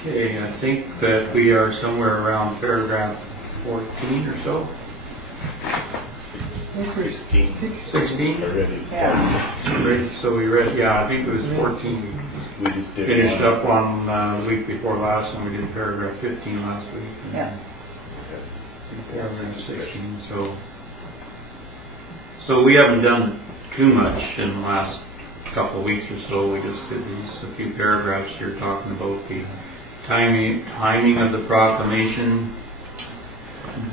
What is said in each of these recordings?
Okay, I think that we are somewhere around paragraph 14 or so. 16. 16? Yeah. So we read, I think it was 14. We just did Finished up on the week before last, and we did paragraph 15 last week. Yeah. Paragraph 16. So we haven't done too much in the last couple of weeks or so. We just did a few paragraphs here talking about the timing of the proclamation,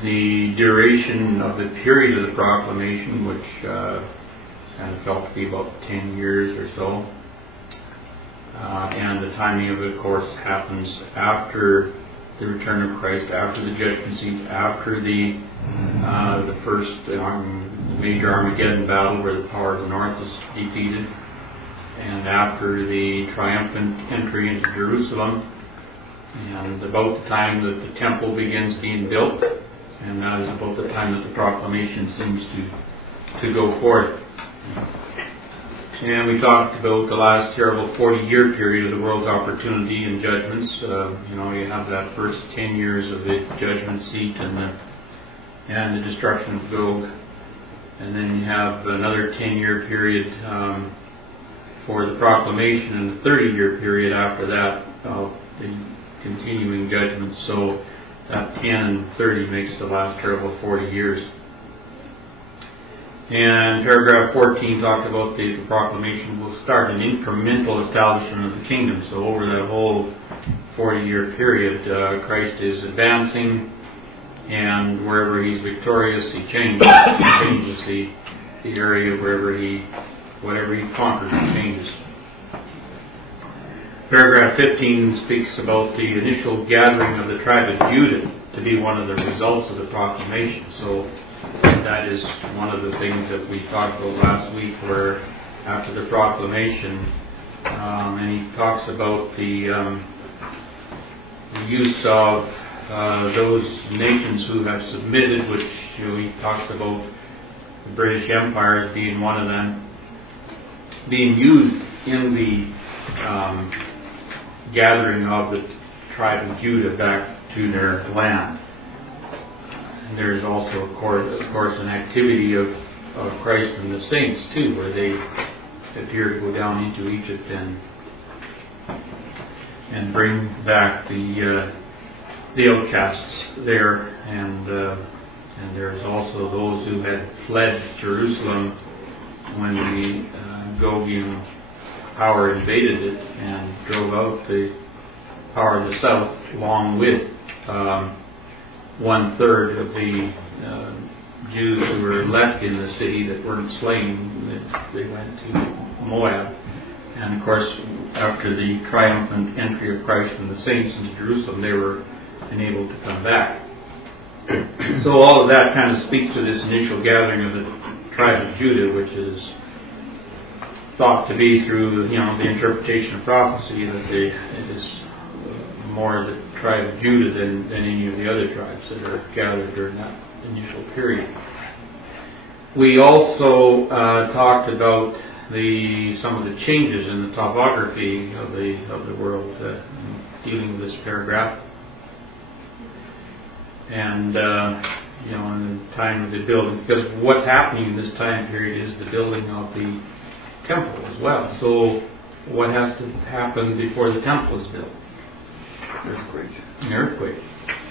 the duration of the period of the proclamation, which kind of felt to be about 10 years or so. And the timing of it, of course, happens after the return of Christ, after the judgment seat, after the first major Armageddon battle where the power of the north is defeated, and after the triumphant entry into Jerusalem, and about the time that the temple begins being built, and that is about the time that the proclamation seems to go forth. And we talked about the last terrible 40-year period of the world's opportunity and judgments. You have that first 10 years of the judgment seat and the destruction of Gog. And then you have another 10-year period for the proclamation, and the 30-year period after that of the continuing judgments. So that 10 and 30 makes the last terrible 40 years. And paragraph 14 talked about the proclamation will start an incremental establishment of the kingdom. So over that whole 40-year period, Christ is advancing, and wherever he's victorious, he changes the area whatever he conquers, he changes. Paragraph 15 speaks about the initial gathering of the tribe of Judah to be one of the results of the proclamation. So that is one of the things that we talked about last week, where after the proclamation, and he talks about the use of those nations who have submitted, which he talks about the British Empire as being one of them, being used in the gathering of the tribe of Judah back to their land. And there's also, of course, an activity of Christ and the saints too, where they appear to go down into Egypt and bring back the outcasts there, and there's also those who had fled Jerusalem when the Gogian power invaded it and drove out the power of the south, along with 1/3 of the Jews who were left in the city that weren't slain. They went to Moab. And of course, after the triumphant entry of Christ and the saints into Jerusalem, they were enabled to come back. So all of that kind of speaks to this initial gathering of the tribe of Judah, which is thought to be through the interpretation of prophecy that it is more the tribe of Judah than any of the other tribes that are gathered during that initial period. We also talked about some of the changes in the topography of the world dealing with this paragraph, and in the time of the building, because what's happening in this time period is the building of the temple as well. So what has to happen before the temple is built? An earthquake.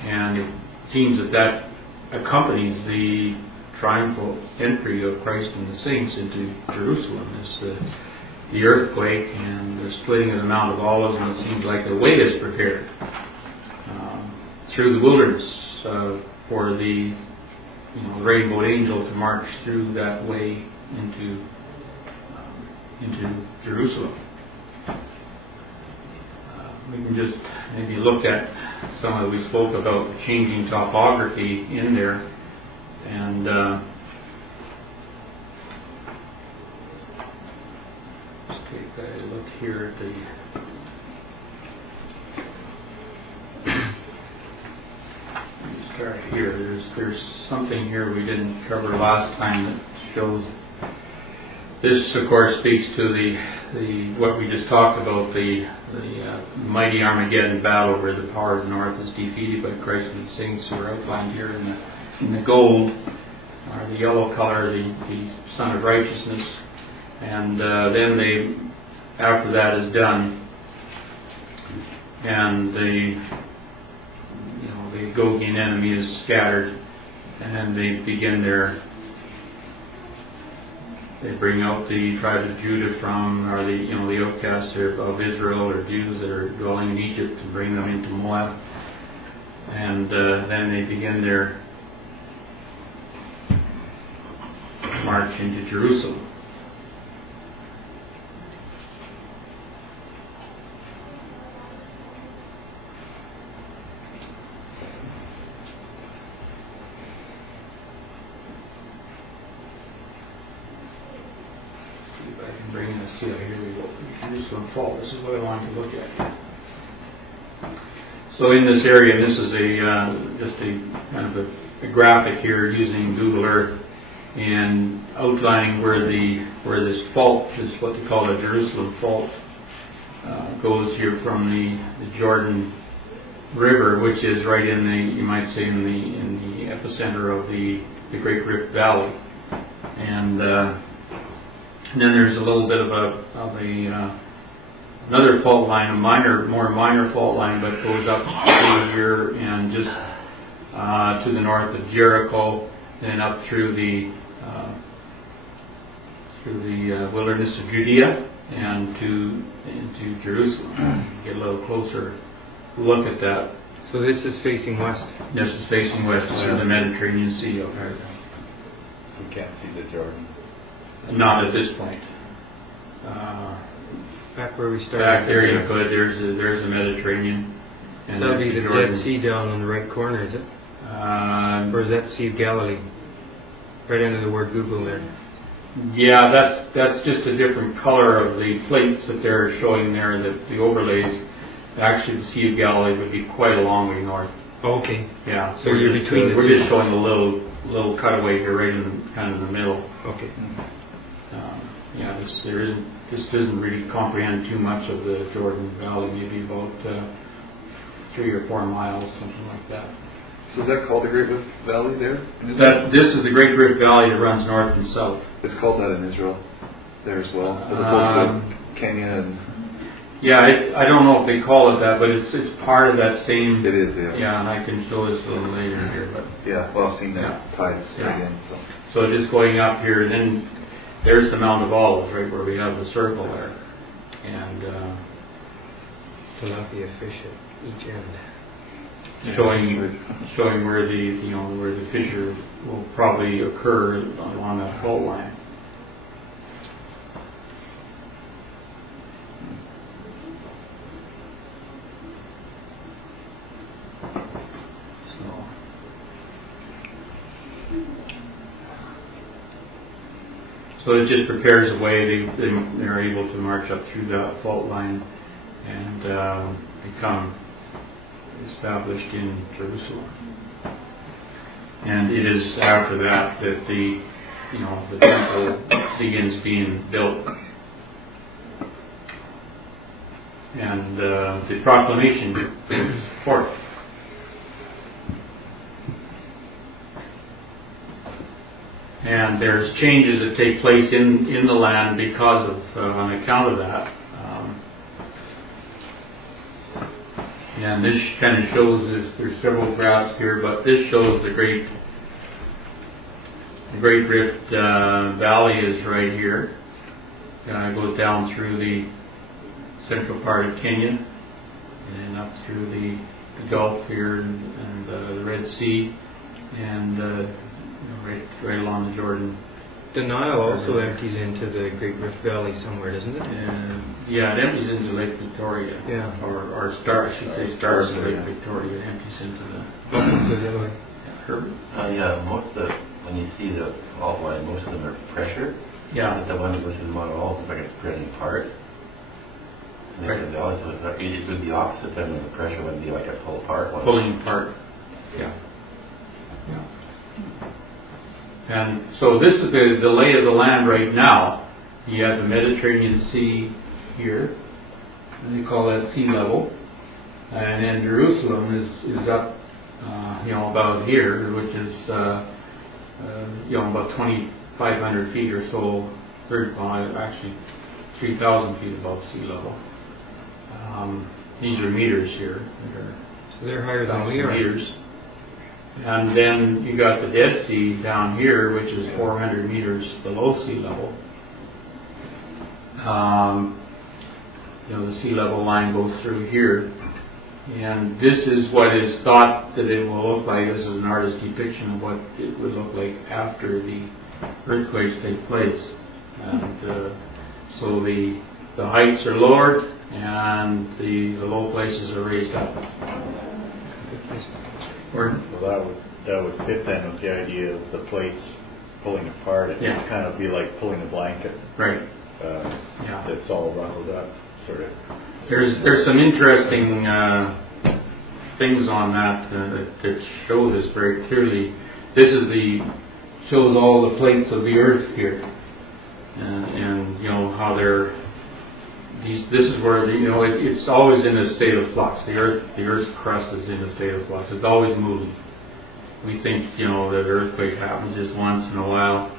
And it seems that accompanies the triumphal entry of Christ and the saints into Jerusalem. Is the earthquake and the splitting of the Mount of Olives, and it seems like the way is prepared through the wilderness for the rainbow angel to march through that way into Jerusalem. We can just maybe look at some of we spoke about changing topography in there, and let's take a look here at the start here. There's something here we didn't cover last time that shows This, of course, speaks to the what we just talked about, the mighty Armageddon battle where the powers of the north is defeated by Christ and the saints who are outlined here in the gold, or the yellow color, the Son of Righteousness. And then after that is done, and the Gogian enemy is scattered, and then they begin they bring out the tribe of Judah or the outcasts of Israel, or Jews that are dwelling in Egypt, and bring them into Moab, and then they begin their march into Jerusalem. Here we go. Jerusalem fall. This is what I want to look at. So in this area, and this is just a kind of a graphic here using Google Earth and outlining where this fault is, what they call the Jerusalem fault, goes here from the Jordan River, which is right in you might say in the epicenter of the Great Rift Valley, and then there's a little bit of another fault line, more minor fault line, but goes up through here and just to the north of Jericho, then up through the wilderness of Judea and into Jerusalem. Get a little closer look at that. So this is facing west? This is facing west, through the Mediterranean Sea up there. So you can't see the Jordan? Not at this point. Back where we started. Back there, you could. There's the Mediterranean. And that'll be the Dead Sea down on the right corner, is it? Or is that Sea of Galilee? Right under the word Google there. Yeah, that's just a different color of the plates that they're showing there, the overlays. Actually, the Sea of Galilee would be quite a long way north. Oh, okay. Yeah. So you're between we're just showing a little cutaway here, right in the middle. Okay. This doesn't really comprehend too much of the Jordan Valley, maybe about 3 or 4 miles, something like that. So is that called the Great Rift Valley there? This is the Great Rift Valley that runs north and south. It's called that in Israel there as well, as opposed to Kenya and... Yeah, I don't know if they call it that, but it's part of that same... It is, yeah. Yeah, and I can show this a little later here, but... Yeah, well, I've seen that. It's tied right in, so... So just going up here, and then there's the Mount of Olives, right where we have the circle there, and tilapia fish at each end, showing where where the fissure will probably occur along that fault line. So it just prepares a way. They're able to march up through that fault line and become established in Jerusalem. And it is after that the temple begins being built, and the proclamation is forth. And there's changes that take place in the land because of, on account of that. And this kind of shows this. There's several graphs here, but this shows the Great Rift Valley is right here. It goes down through the central part of Kenya and up through the Gulf here and the Red Sea and right along the Jordan. The Nile also empties into the Great Rift Valley somewhere, doesn't it? Yeah, it empties into Lake Victoria. Yeah. Or starts in Lake Victoria. It empties into the... the other way. When you see the fault line, most of them are pressure. Yeah. But the one that goes through the Mount Olives looks like it's spreading apart. Right. So it would be opposite then, the pressure would be like a pull apart one. Pulling apart. Yeah. And so this is the lay of the land right now. You have the Mediterranean Sea here, and they call that sea level. And then Jerusalem is up, about here, which is, about 2,500 feet or so, actually 3,000 feet above sea level. These are meters here. So they're higher than we are. Meters. And then you got the Dead Sea down here, which is 400 meters below sea level. The sea level line goes through here. And this is what is thought that it will look like. This is an artist's depiction of what it would look like after the earthquakes take place. And so the heights are lowered and the low places are raised up. Well, that would fit then with the idea of the plates pulling apart. It would kind of be like pulling a blanket. Right. That's all ruffled up, sort of. There's some interesting things on that that show this very clearly. This shows all the plates of the Earth here, and how they're. This is where it's always in a state of flux. The Earth's crust is in a state of flux. It's always moving. We think that an earthquake happens just once in a while.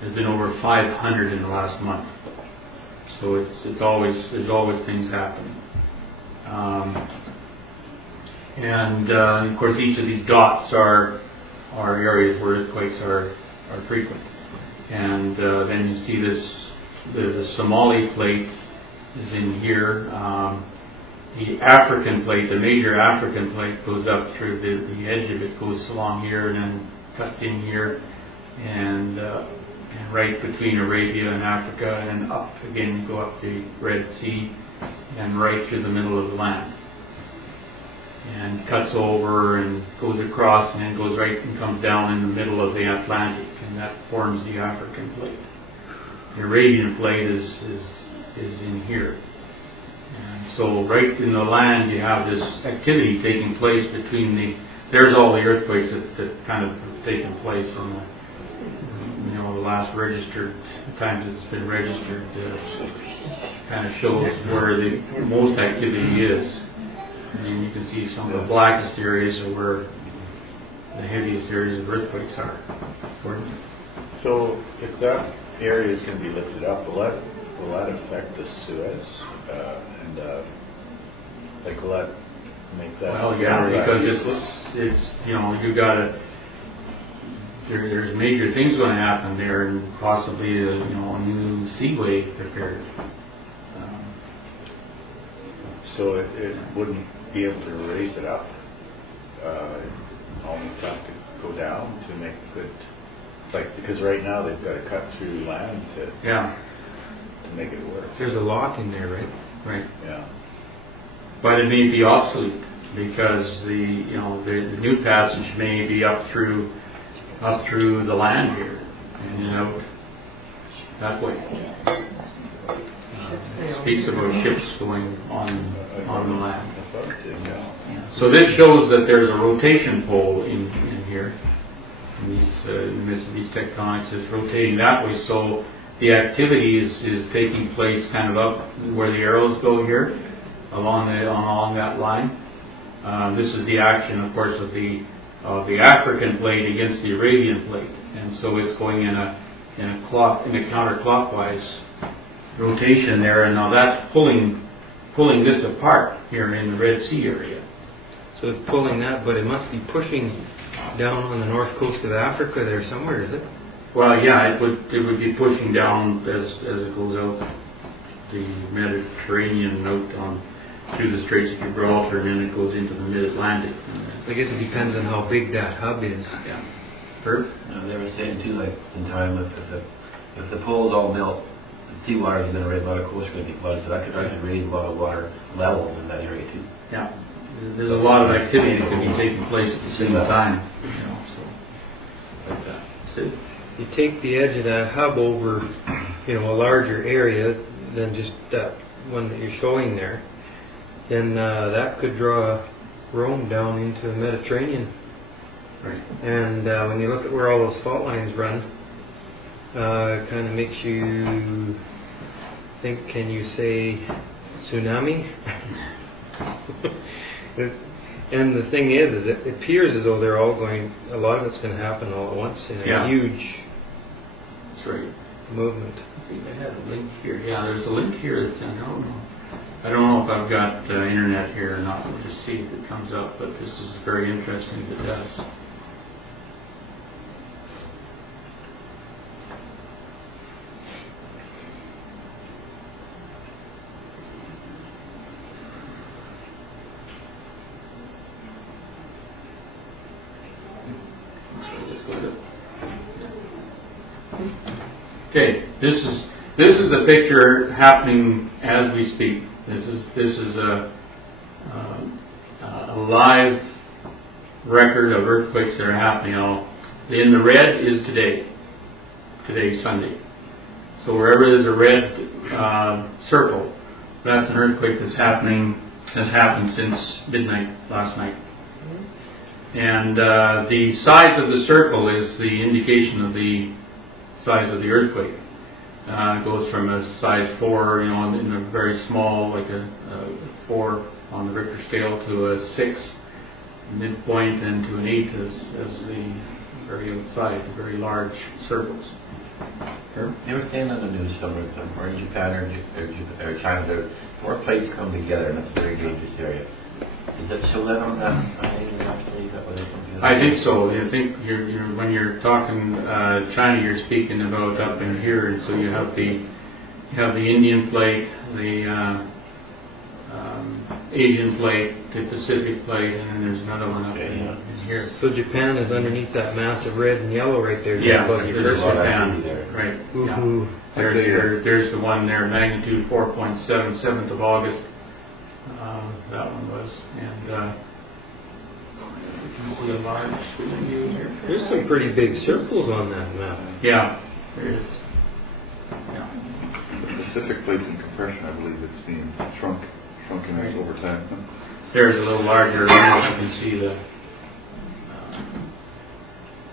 There's been over 500 in the last month. So there's always things happening. And of course, each of these dots are areas where earthquakes are frequent. And then you see the Somali plate is in here. The African plate, the major African plate, goes up through the edge of it, goes along here and then cuts in here, and right between Arabia and Africa, and up again, go up the Red Sea, and right through the middle of the land, and cuts over and goes across, and then goes right and comes down in the middle of the Atlantic, and that forms the African plate. The Arabian plate is in here. And so right in the land you have this activity taking place between there's all the earthquakes that kind of have taken place on the last registered times it's been registered, kind of shows where the most activity is. And you can see some of the blackest areas are where the heaviest areas of earthquakes are. So if that area is going to be lifted up, will that affect the Suez? Will that make that? Well, yeah, because it's you got to. There's major things going to happen there, and possibly a new seaway prepared. So it wouldn't be able to raise it up. Almost have to go down to make good. Because right now they've got to cut through land to make it work. There's a lock in there, right? Right. Yeah. But it may be obsolete because the new passage may be up through the land here and out that way. Speaks about ships going on the land. So this shows that there's a rotation pole in here. And these tectonics is rotating that way. So the activity is taking place kind of up where the arrows go here along that line. This is the action, of course, of the African plate against the Arabian plate, and so it's going in a counterclockwise rotation there, and now that's pulling this apart here in the Red Sea area. So it's pulling that, but it must be pushing down on the north coast of Africa there somewhere, is it? Well, yeah, it would be pushing down as it goes out the Mediterranean out through the Straits of Gibraltar, and then it goes into the Mid-Atlantic. I guess it depends on how big that hub is. Yeah. They were saying too, like in time, if the poles all melt, the seawater is going to raise a lot of coasts, going to be flooded, so that could actually raise a lot of water levels in that area too. Yeah. There's a lot of activity that can be taking place at the same time. So like that. You take the edge of that hub over, a larger area than just that one that you're showing there, then that could draw Rome down into the Mediterranean. Right. And when you look at where all those fault lines run, it kind of makes you think, can you say tsunami? And the thing is it appears as though they're all going, a lot of it's going to happen all at once in a huge That's right. movement. I think I had a link here. Yeah, there's a link here that's in, I don't know if I've got internet here or not. We'll just see if it comes up, but this is very interesting if it does. Okay, this is a picture happening as we speak. This is a live record of earthquakes that are happening. In the red is today's Sunday. So wherever there's a red circle, that's an earthquake has happened since midnight last night. And the size of the circle is the indication of the size of the earthquake. It goes from a size 4, in a very small, like a 4 on the Richter scale, to a 6 midpoint, and to an 8 as the very outside, the very large circles. Sure. They were saying on the news somewhere in Japan or China, there's 4 plates come together, and that's a very dangerous area. Did that show that on that? I think so. I think when you're talking China, you're speaking about up in here, and so you have the Indian plate, the Asian plate, the Pacific plate, and then there's another one up in here. So Japan is underneath that massive red and yellow right there. Yeah, there's Japan. Right. Yeah. There's the one there, magnitude 4.7, 7th of August. That one was, and you can see a large view here. There's some pretty big circles on that map. Yeah, there is. Yeah. The Pacific plates in compression, I believe it's being shrunken over time. There's a little larger, you can see the.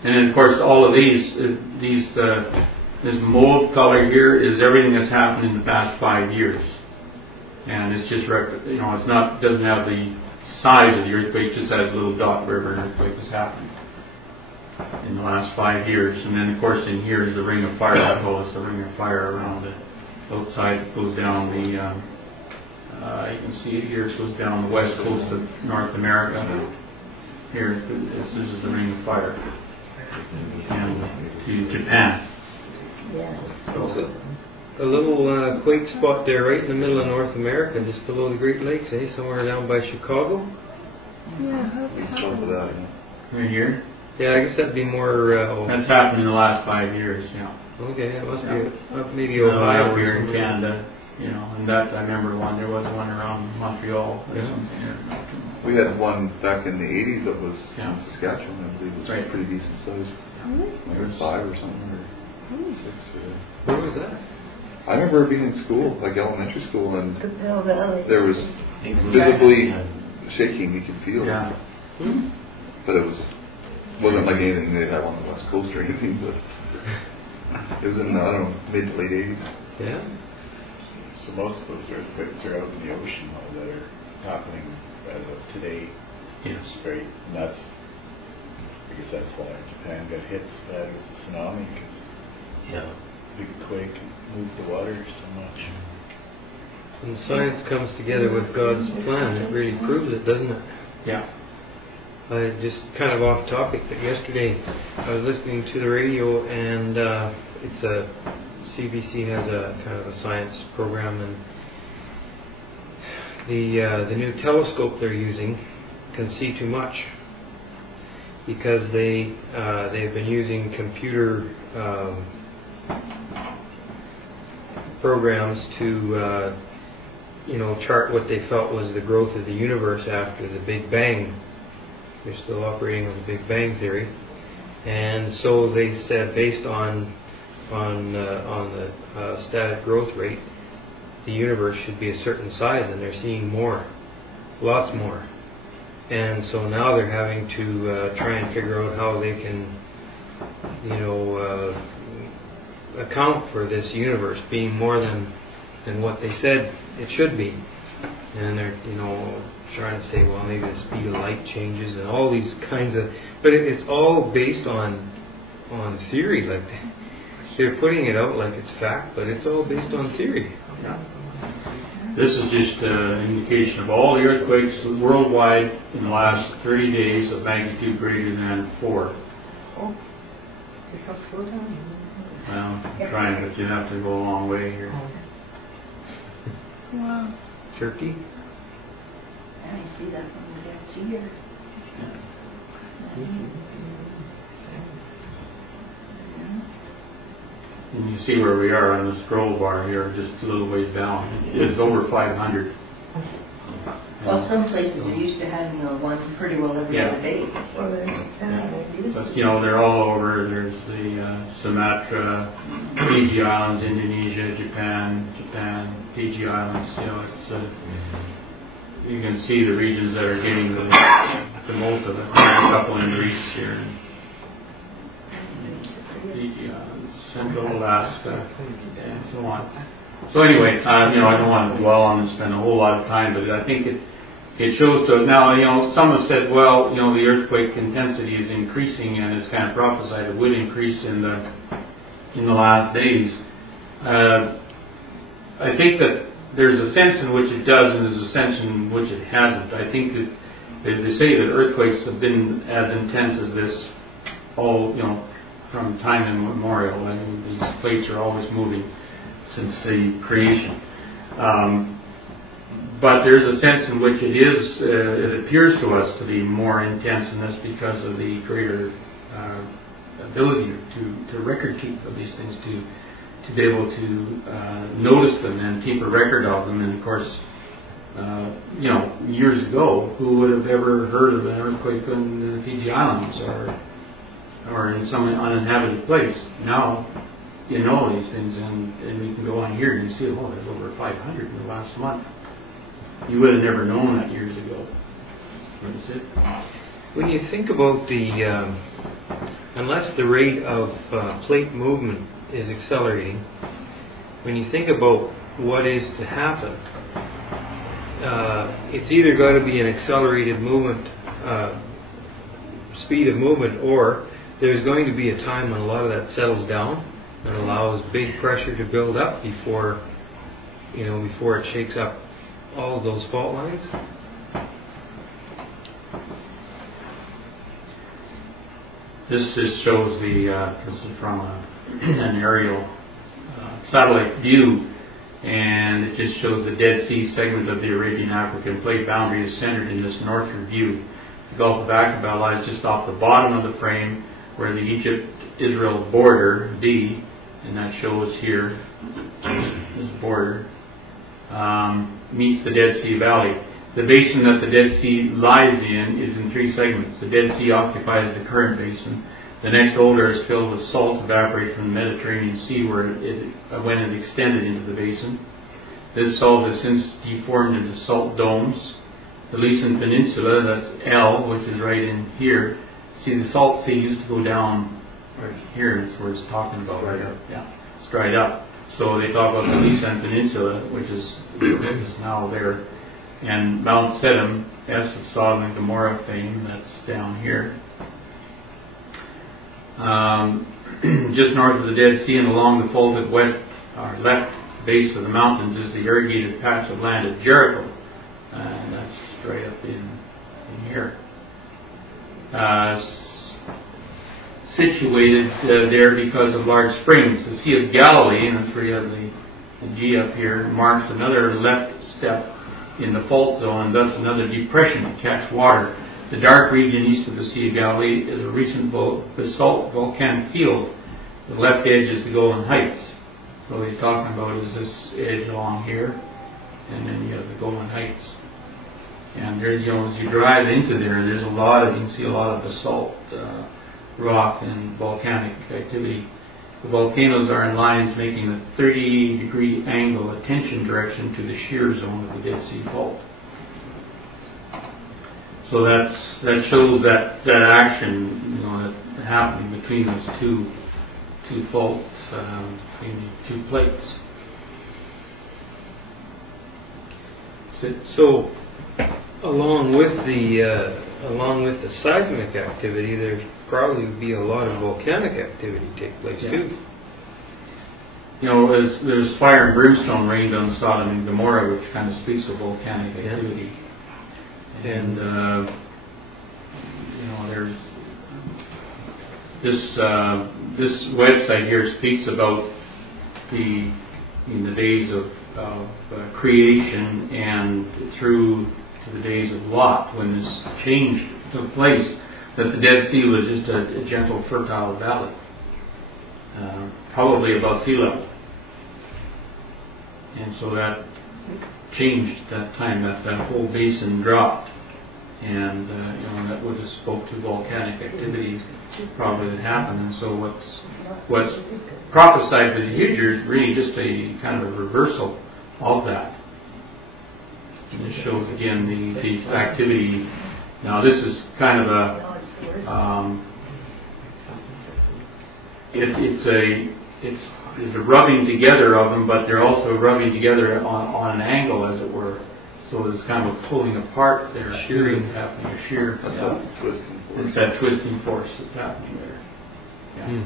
And then, of course, all of this mauve color here is everything that's happened in the past 5 years. And it's just, doesn't have the size of the earthquake, it just has a little dot wherever an earthquake was happening in the last 5 years. And then, of course, in here is the ring of fire. I call this the ring of fire around it. Outside it goes down the, you can see it here, it goes down the west coast of North America. Here, this is the ring of fire. And to Japan. Yeah. A little quake spot there right in the middle of North America, just below the Great Lakes, somewhere down by Chicago. Yeah, we saw that. Right here? Yeah, I guess that'd be more... That's happened in the last 5 years, yeah. Okay, it must be maybe Ohio here in Canada, and that, I remember there was one around Montreal or something. We had one back in the 80s that was in Saskatchewan, I believe. It was pretty decent size. I heard 5 or something, or 6. Where was that? I remember being in school, like elementary school, and Valley. there was visibly shaking. You could feel it. But it wasn't like anything they'd have on the West Coast or anything, but it was in, mid to late 80s. Yeah. So most of those earthquakes are out in the ocean that are happening as of today. Yes. Very nuts. I guess that's why Japan got hit as bad as the tsunami, because big quake moved the water so much. When science comes together with God's plan, it really proves it, doesn't it? Yeah. I just kind of off topic, but yesterday I was listening to the radio, and it's CBC has a kind of a science program, and the new telescope they're using can see too much because they've been using computer programs to chart what they felt was the growth of the universe after the Big Bang. They're still operating on the Big Bang theory, and so they said based on the static growth rate, the universe should be a certain size, and they're seeing more, lots more. And so now they're having to try and figure out how they can, account for this universe being more than than what they said it should be. And they're, you know, trying to say, well, maybe the speed of light changes and all these kinds of, but it's all based on theory. Like they're putting it out like it's fact, but it's all based on theory. Yeah. This is just an indication of all the earthquakes worldwide in the last 30 days of magnitude greater than 4. Oh, just help slow down. Well, I'm trying, but you have to go a long way here. Wow. Turkey? I see that one that's here. And you see where we are on the scroll bar here, just a little ways down. It's over 500. Well, some places are used to having one pretty well every other day. But, you know, they're all over. There's the Sumatra, Fiji Islands, Indonesia, Japan, Fiji Islands. You know, it's you can see the regions that are getting the most of it. There's a couple in Greece here. Fiji Islands, Central Alaska, and so on. So anyway, you know, I don't want to dwell on and spend a whole lot of time, but I think it shows to us now. You know, some have said, well, you know, the earthquake intensity is increasing, and it's kind of prophesied it would increase in the last days. I think that there's a sense in which it does, and there's a sense in which it hasn't. I think that they say that earthquakes have been as intense as this all, you know, from time immemorial. I mean, these plates are always moving since the creation. But there's a sense in which it appears to us to be more intense in this because of the greater ability to record keep of these things, to be able to notice them and keep a record of them. And of course, you know, years ago, who would have ever heard of an earthquake in the Fiji Islands or in some uninhabited place? Now, you know these things, and you can go on here and you see, oh, there's over 500 in the last month. You would have never known that years ago. That's it. When you think about unless the rate of plate movement is accelerating, when you think about what is to happen, it's either got to be an accelerated movement, speed of movement, or there's going to be a time when a lot of that settles down and allows big pressure to build up before it shakes up all of those fault lines. This just shows this is from an aerial satellite view, and it just shows the Dead Sea segment of the Arabian-African plate boundary is centered in this northern view. The Gulf of Aqaba lies just off the bottom of the frame where the Egypt-Israel border, D, and that shows here, this border, meets the Dead Sea Valley. The basin that the Dead Sea lies in is in 3 segments. The Dead Sea occupies the current basin. The next older is filled with salt evaporated from the Mediterranean Sea, where it went and extended into the basin. This salt has since deformed into salt domes. The Lysan Peninsula, that's L, which is right in here. See, the salt sea used to go down right here. That's where it's talking about, right up. Yeah, it's dried up. So they talk about the Lysan Peninsula, which is now there. And Mount Sedum, S of Sodom and Gomorrah fame, that's down here. Just north of the Dead Sea and along the folded west or left base of the mountains is the irrigated patch of land at Jericho. And that's straight up in here. Situated there because of large springs. The Sea of Galilee, and that's where you have the G up here, marks another left step in the fault zone, and thus another depression to catch water. The dark region east of the Sea of Galilee is a recent basalt volcanic field. The left edge is the Golan Heights. So what he's talking about is this edge along here, and then you have the Golan Heights. And there, you know, as you drive into there, there's you can see a lot of basalt rock and volcanic activity. The volcanoes are in lines making a 30-degree angle attention direction to the shear zone of the Dead Sea Fault. So that shows that action, you know, that happening between those two faults, between the 2 plates. So, along with the seismic activity, there probably would be a lot of volcanic activity take place too. You know, there's fire and brimstone rained on Sodom and Gomorrah, which kind of speaks of volcanic activity. And you know, there's this website here speaks about in the days of creation and through to the days of Lot, when this change took place, that the Dead Sea was just a gentle, fertile valley, probably about sea level. And so that changed that time, that whole basin dropped. And you know, that would have spoke to volcanic activity probably that happened. And so what's prophesied by the Hebrews is really just a kind of a reversal of that. And it shows again the activity. Now this is kind of a it's a rubbing together of them, but they're also rubbing together on an angle, as it were. So there's kind of a pulling apart there. Shearing is happening. A shear. That's that twisting force. It's that twisting force that's happening there. Yeah.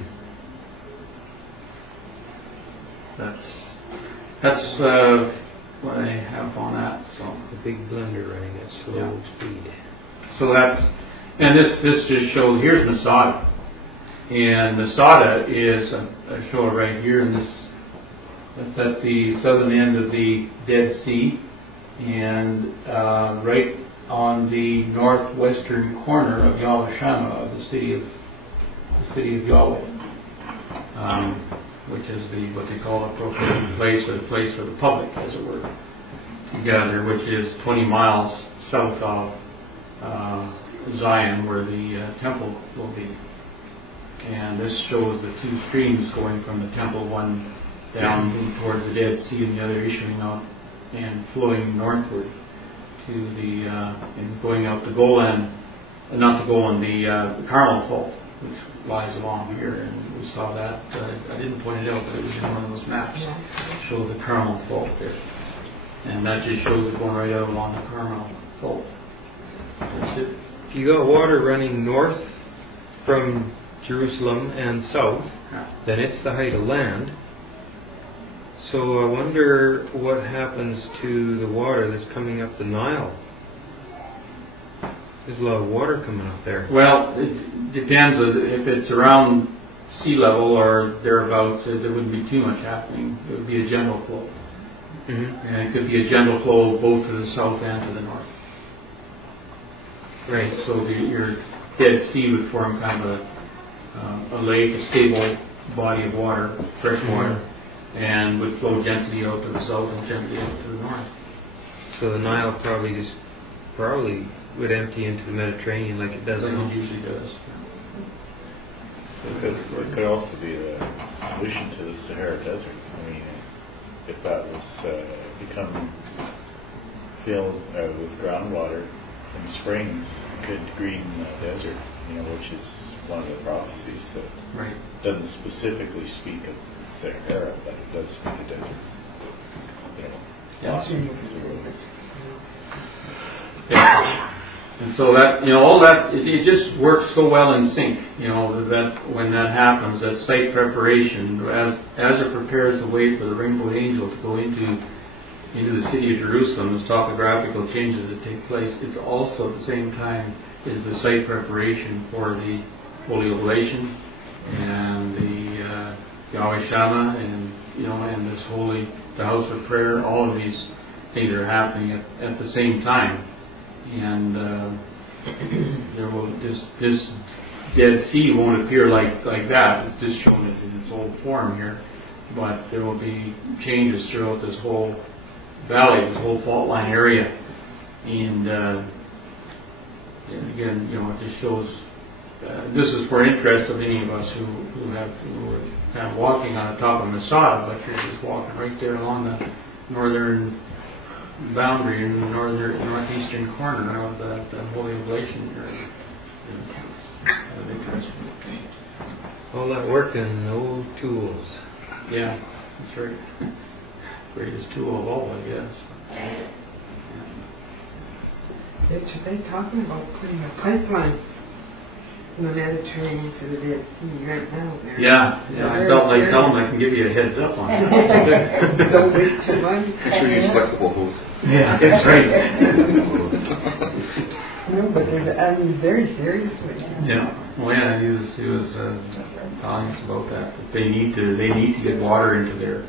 That's what I have on that. So the big blender running at slow speed. So this just shows. Here's Masada, and Masada is I show it right here, and that's at the southern end of the Dead Sea, and right on the northwestern corner of Yahweh, the city of Yahweh, which is what they call a proclaimed place, or the place for the public, as it were, to gather, which is 20 miles south of Zion, where the temple will be. And this shows the two streams going from the temple, one down towards the Dead Sea and the other issuing out and flowing northward to the and going out the Golan, not the Golan, the Carmel Fault, which lies along here, and we saw that. I didn't point it out, but it was in one of those maps. It showed the Carmel Fault there, and that just shows it going right out along the Carmel Fault. That's it. If you got water running north from Jerusalem and south, then it's the height of land. So I wonder what happens to the water that's coming up the Nile. There's a lot of water coming up there. Well, it depends. If it's around sea level or thereabouts, there wouldn't be too much happening. It would be a gentle flow. Mm-hmm. And it could be a gentle flow both to the south and to the north. Right. So your Dead Sea would form kind of a lake, a stable body of water, fresh water, and would flow gently out to the south and gently out to the north. So the Nile probably would empty into the Mediterranean like it does now. It usually does. It could also be the solution to the Sahara Desert. I mean, if that was become filled with groundwater from springs, could green the desert, which is one of the prophecies that doesn't specifically speak of Sahara, but it does speak of deserts. Yeah. And so that, all that, it just works so well in sync, that when that happens, that site preparation, as it prepares the way for the rainbow angel to go into the city of Jerusalem, those topographical changes that take place, it's also at the same time is the site preparation for the Holy Oblation and the Yahweh Shammah and this the house of prayer. All of these things are happening at the same time. And there will this Dead Sea won't appear like that. It's just shown it in its old form here, but there will be changes throughout this whole valley, this whole fault line area, and again, it just shows. This is for interest of any of us who are kind of walking on the top of Masada, but you're just walking right there along the northern boundary in the northeastern corner of the Holy Oblation area. It's kind of interesting. All that work and no tools. Yeah, that's right. Greatest tool of all, I guess. Yeah. They're talking about putting a pipeline in the Mediterranean to the Dead Sea right now. Yeah, I felt like telling them I can give you a heads up on that. Don't waste your money. Make sure you use flexible hose. Yeah, that's right. No, but they're very seriously. Yeah, well, yeah, he was telling us about that. They need to get water into there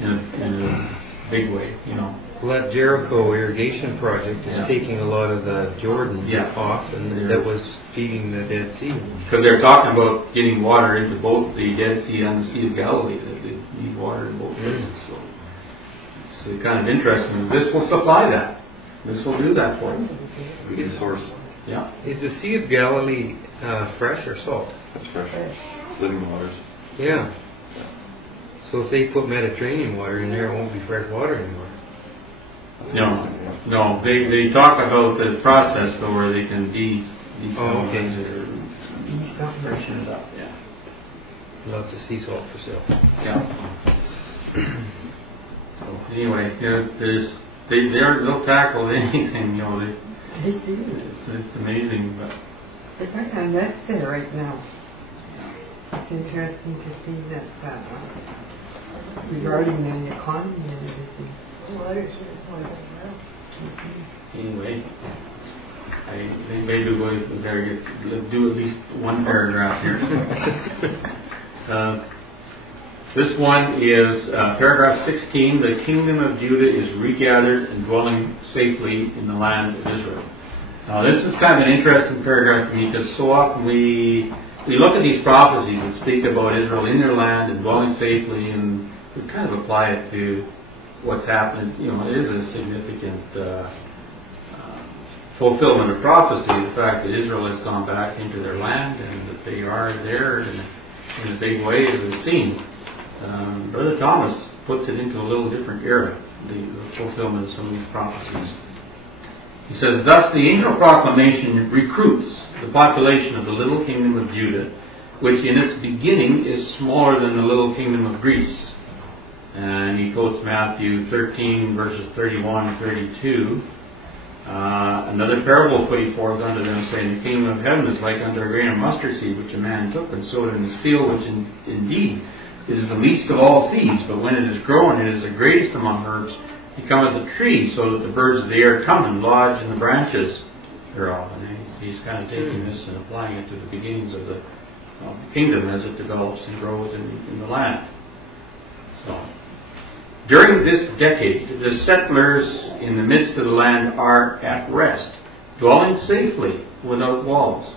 in a big way, you know. Well, that Jericho irrigation project is taking a lot of the Jordan off, and that was feeding the Dead Sea. Because they're talking about getting water into both the Dead Sea and the Sea of Galilee. That they need water in both places. So it's kind of interesting. This will supply that. This will do that for you. Good source. Yeah. Is the Sea of Galilee fresh or salt? That's fresh. It's living waters. Yeah. So if they put Mediterranean water in there, it won't be fresh water anymore. No. They talk about the process though, where they can desalinize it or freshen it up. Yeah. Lots of sea salt for sale. Yeah. So anyway, they'll tackle anything. You know, They do. it's amazing, but They've got a nest there right now. It's interesting to see that regarding the economy and everything. anyway, maybe we'll better do at least one paragraph here. This one is paragraph 16. The kingdom of Judah is regathered and dwelling safely in the land of Israel. Now this is kind of an interesting paragraph to me because so often we look at these prophecies that speak about Israel in their land and dwelling safely, and we kind of apply it to what's happened. You know, it is a significant fulfillment of prophecy, the fact that Israel has gone back into their land and that they are there in a big way as we've seen. Brother Thomas puts it into a little different era, the fulfillment of some of these prophecies. He says, thus the angel proclamation recruits the population of the little kingdom of Judah, which in its beginning is smaller than the little kingdom of Greece. And he quotes Matthew 13 verses 31 and 32. Another parable put he forth unto them, saying, the kingdom of heaven is like unto a grain of mustard seed, which a man took and sowed in his field, which indeed is the least of all seeds, but when it is grown, it is the greatest among herbs. He cometh a tree, so that the birds of the air come and lodge in the branches thereof. And he's kind of taking this and applying it to the beginnings of the kingdom as it develops and grows in the land. So, during this decade, the settlers in the midst of the land are at rest, dwelling safely without walls.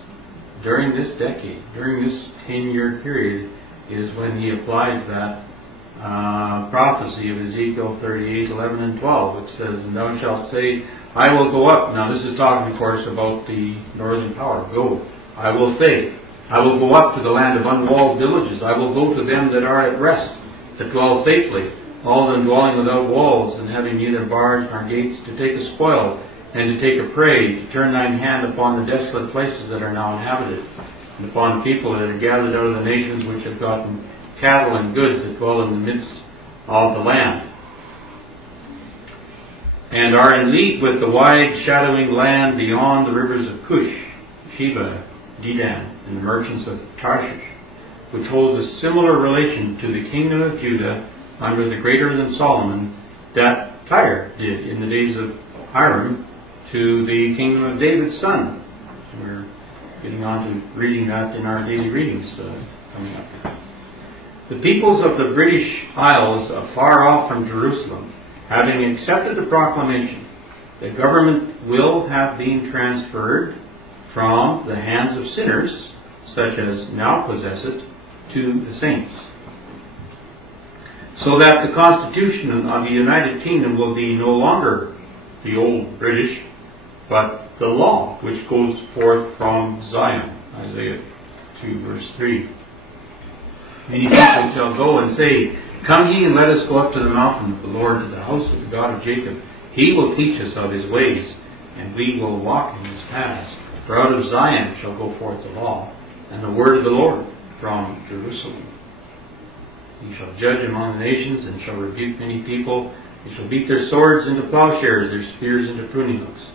During this decade, during this 10-year period, is when he applies that prophecy of Ezekiel 38, 11 and 12, which says, and thou shalt say, I will go up. Now this is talking, of course, about the northern power. Go. I will say, I will go up to the land of unwalled villages. I will go to them that are at rest, that dwell safely, all of them dwelling without walls, and having neither bars nor gates, to take a spoil, and to take a prey, to turn thine hand upon the desolate places that are now inhabited, and upon people that are gathered out of the nations which have gotten cattle and goods that dwell in the midst of the land, and are in league with the wide shadowing land beyond the rivers of Cush, Sheba, Dedan, and the merchants of Tarshish, which holds a similar relation to the kingdom of Judah under the greater than Solomon that Tyre did in the days of Hiram to the kingdom of David's son. We're getting on to reading that in our daily readings coming up. The peoples of the British Isles, afar off from Jerusalem, having accepted the proclamation, the government will have been transferred from the hands of sinners, such as now possess it, to the saints, so that the constitution of the United Kingdom will be no longer the old British, but the law which goes forth from Zion. Isaiah 2 verse 3. Many people shall go and say, come ye and let us go up to the mountain of the Lord, to the house of the God of Jacob. He will teach us of his ways, and we will walk in his paths. For out of Zion shall go forth the law, and the word of the Lord from Jerusalem. He shall judge among the nations, and shall rebuke many people. They shall beat their swords into plowshares, their spears into pruning hooks.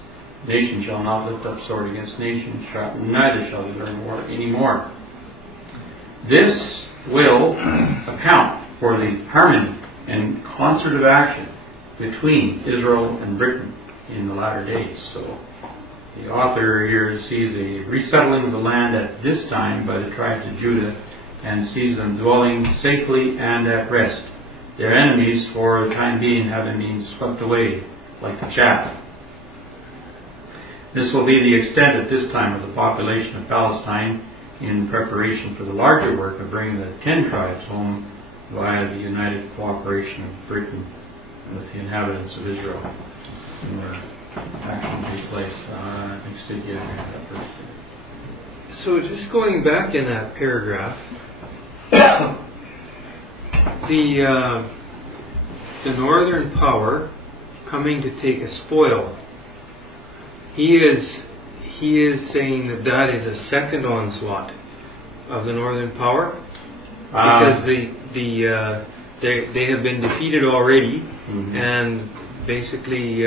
Nation shall not lift up sword against nation, neither shall they learn war anymore. This will account for the harmony and concerted action between Israel and Britain in the latter days. So the author here sees a resettling of the land at this time by the tribes of Judah and sees them dwelling safely and at rest, their enemies for the time being having been swept away like the chaff. This will be the extent at this time of the population of Palestine in preparation for the larger work of bringing the 10 tribes home via the united cooperation of Britain with the inhabitants of Israel. Similar action takes place. I think Steve, you had that first. So just going back in that paragraph, the northern power coming to take a spoil. He is saying that is a second onslaught of the northern power, because they have been defeated already, and basically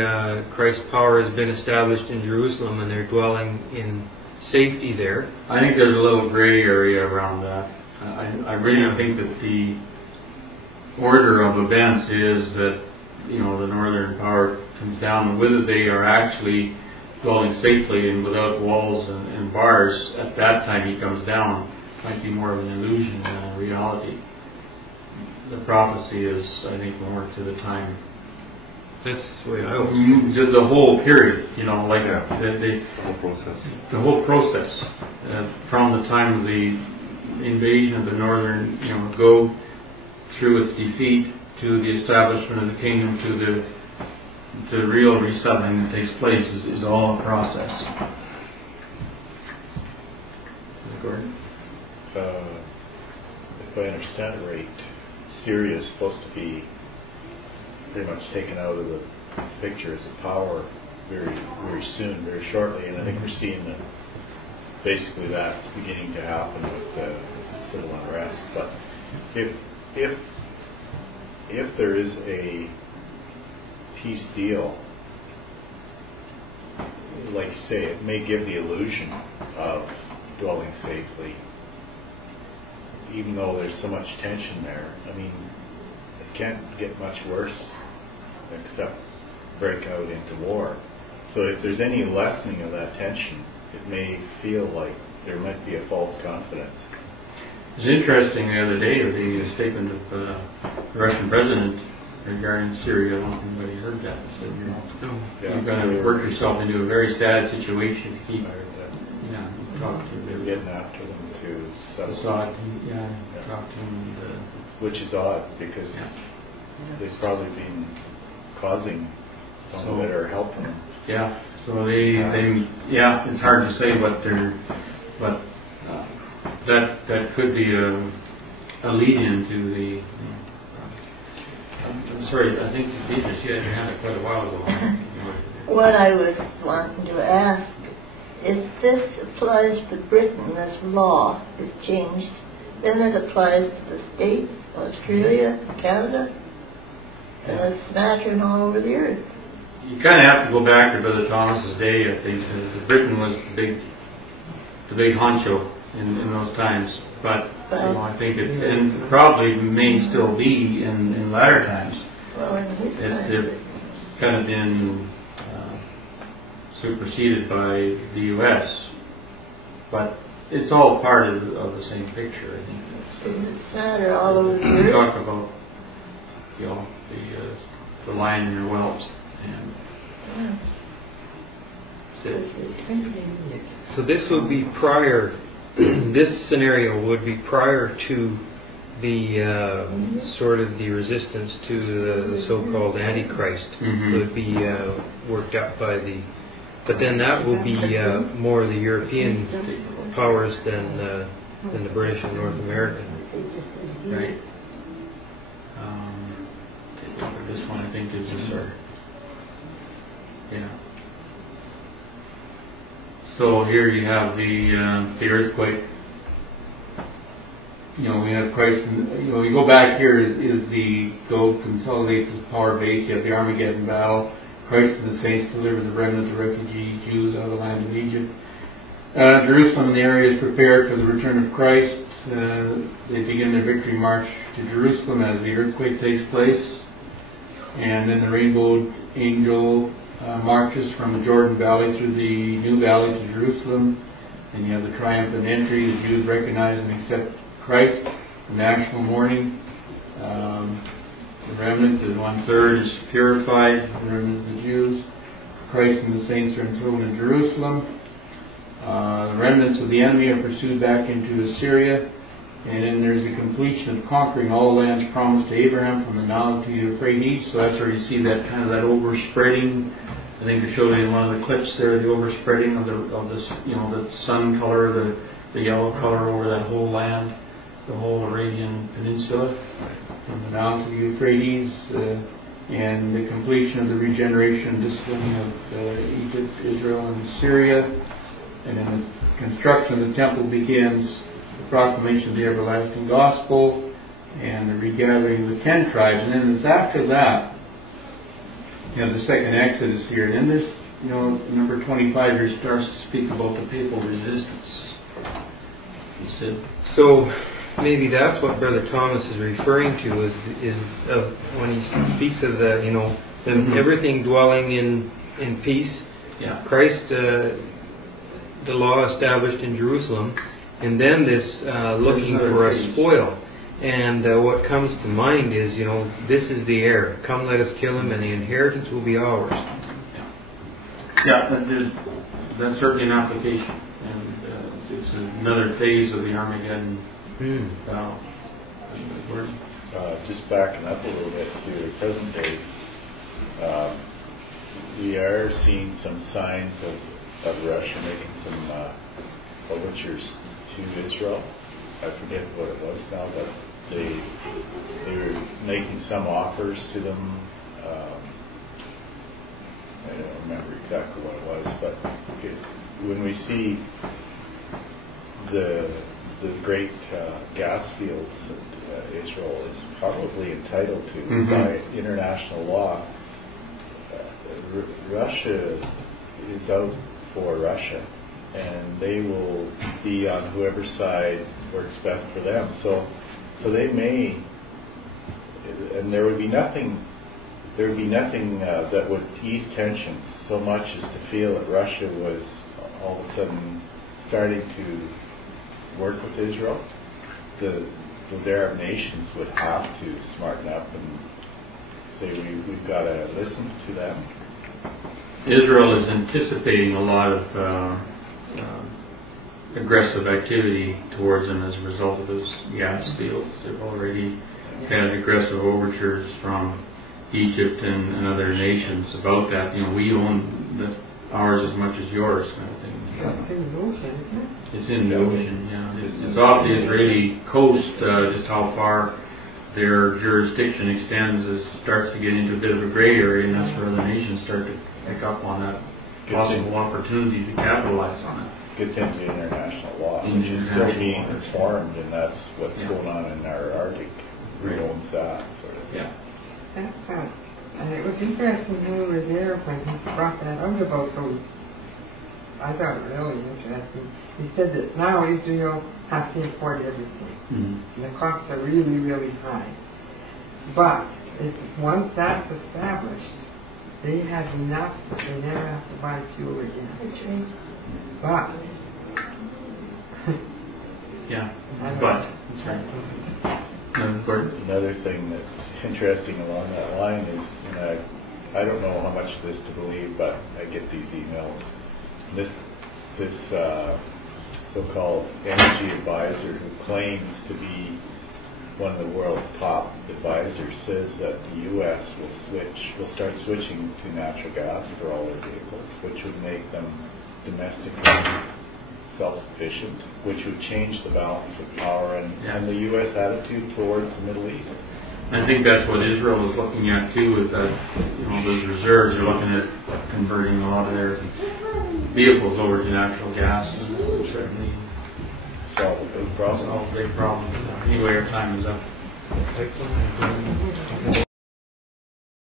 Christ's power has been established in Jerusalem, and they're dwelling in safety there. I think there's a little gray area around that. I really think that the order of events is that the northern power comes down, and whether they are actually dwelling safely and without walls and bars at that time he comes down might be more of an illusion than a reality. The prophecy is, I think, more to the time. That's the way I always the whole period, the whole process. The whole process from the time of the invasion of the northern, go through its defeat to the establishment of the kingdom to the real resettling that takes place is all a process. Gordon? If I understand it right, Syria is supposed to be pretty much taken out of the picture as a power very, very soon, very shortly, and I think we're seeing that basically that's beginning to happen with civil unrest. But if there is a peace deal, like you say, it may give the illusion of dwelling safely, even though there's so much tension there. I mean, it can't get much worse except break out into war. So if there's any lessening of that tension, it may feel like there might be a false confidence. It was interesting the other day with the statement of the Russian president regarding Syria. I don't know if anybody heard that. He said, you're going to work yourself into a very sad situation to keep. Talk to they're getting after them to settle. Assad, talk to him. Which is odd because they've probably been causing some of it or helping them. Yeah. So it's hard to say what that could be a lead-in to the. I'm sorry, I think Beatrice, you had your hand up quite a while ago. What I was wanting to ask, if this applies to Britain, this law is changed, then it applies to the States, Australia, Canada, and it's smattering all over the earth. You kind of have to go back to Brother Thomas's day, I think. Britain was the big honcho in those times. But I think and probably may still be in latter times. Well, in his time, they've kind of been superseded by the U.S. But it's all part of the same picture, I think. It's matter all over the We earth. talk about the lion and your whelps, and So this would be prior. This scenario would be prior to the sort of the resistance to the so-called Antichrist. Would be worked up by the. But then that will be more the European powers than the British and North American. right. This one I think is So here you have the earthquake. We have Christ. You go back here is the go consolidates his power base. You have the Armageddon battle. Christ and the saints deliver the remnant of refugee Jews out of the land of Egypt. Jerusalem and the area is prepared for the return of Christ. They begin their victory march to Jerusalem as the earthquake takes place. And then the rainbow angel marches from the Jordan Valley through the new valley to Jerusalem. And you have the triumphant entry. The Jews recognize and accept Christ. The national mourning. The remnant, the 1/3 is purified. The remnant of the Jews. Christ and the saints are enthroned in Jerusalem. The remnants of the enemy are pursued back into Assyria. And then there's the completion of conquering all the lands promised to Abraham from the Nile to the Euphrates. So that's where you see that kind of that overspreading. I think I showed in one of the clips there, the overspreading of the sun color, the yellow color over that whole land, the whole Arabian Peninsula, from the Nile to the Euphrates, and the completion of the regeneration and disciplining of Egypt, Israel, and Syria. And then the construction of the temple begins, the proclamation of the everlasting gospel, and the regathering of the 10 tribes. And then it's after that, you have the second Exodus here. And then there's, number 25 here starts to speak about the papal resistance. He said, so maybe that's what Brother Thomas is referring to is when he speaks of the, everything dwelling in peace. Yeah. Christ, the law established in Jerusalem, and then this looking for a spoil. And what comes to mind is, this is the heir. Come, let us kill him, and the inheritance will be ours. Yeah, that's certainly an application. And it's another phase of the Armageddon battle. Just backing up a little bit to the present day, we are seeing some signs of Russia making some overtures to Israel. I forget what it was now, but they were making some offers to them. I don't remember exactly what it was, but when we see the great gas fields that Israel is probably entitled to by international law, Russia is out for Russia, and they will be on whoever's side works best for them. So they may, and there would be nothing that would ease tensions so much as to feel that Russia was all of a sudden starting to work with Israel. Those Arab nations would have to smarten up and say we've got to listen to them. Israel is anticipating a lot of aggressive activity towards them as a result of those gas fields. They've already had aggressive overtures from Egypt and other nations about that. We own ours as much as yours, kind of thing. It's in the ocean, isn't it? It's in the ocean, yeah. It's off the Israeli coast, just how far their jurisdiction extends starts to get into a bit of a gray area, and that's where other nations start to pick up on that possible opportunity to capitalize on it. Gets into international law, which is still being reformed, and that's what's going on in our Arctic. Who owns that, sort of. Yeah. And it was interesting when we were there when he brought that out about those. I thought it really interesting. He said that now Israel has to import everything. And the costs are really, really high. But once that's established, they have enough that they never have to buy fuel again. That's right. But yeah, but that's right. Another thing that's interesting along that line is, I don't know how much of this to believe, but I get these emails. This so-called energy advisor who claims to be one of the world's top advisors says that the U.S. will start switching to natural gas for all their vehicles, which would make them domestically self-sufficient, which would change the balance of power and the U.S. attitude towards the Middle East. I think that's what Israel is looking at too, is that those reserves are looking at converting a lot of their vehicles over to natural gas. Certainly Solve a big problem. Solve a big problem. Anyway, our time is up.